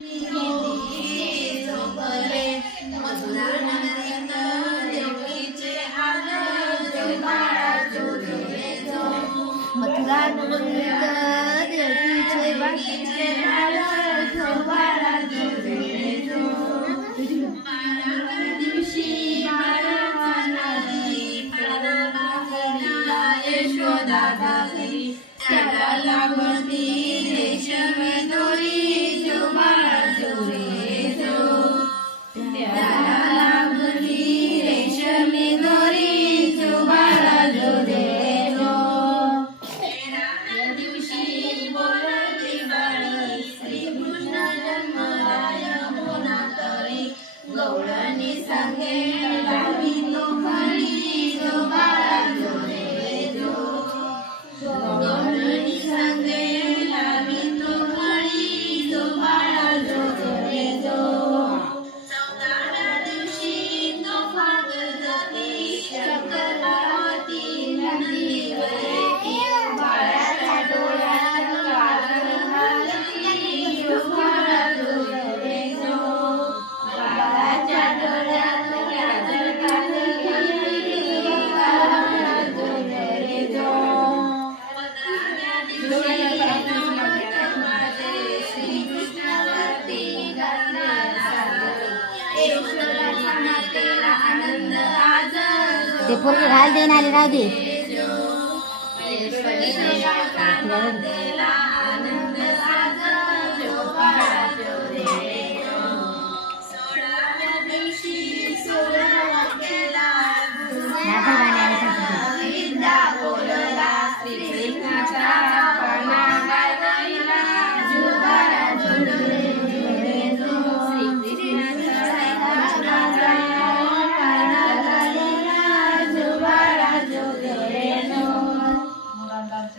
मथुरा नगरीत देवकीचे बाकीचे बाळा जोडले जो. दिवशी यशोदा घरी त्याला लागली रेशम दोरी जो बाळा जोडले जो. त्याला लागली रेशम दोरी जो बाळा जोडले जो. दिवशी बोलती बाळ श्रीकृष्ण जन्मलाय होना तरी गवळणी सांगे लावी लोखंडी जो बाळा जोडले जो. गवळणी सांगे लावी लोखंडी जो बाळा जोडले जो. 14व्या दिवशी तो फागजती शकलावती नदीवरती बाळाच्या डोळ्यात काजळ घालती जो बाळा जोडले जो. बाळाच्या डोळ्यात काजळ घालती बाळा जोडले जो. 15व्या दिवशी माझे श्रीकृष्णावरती घालण्यात साजरे. यशोदाचा मातेला आनंद आज ते पोरगी घाल देईन आली राहू दे. यशोदेवाचा मातेला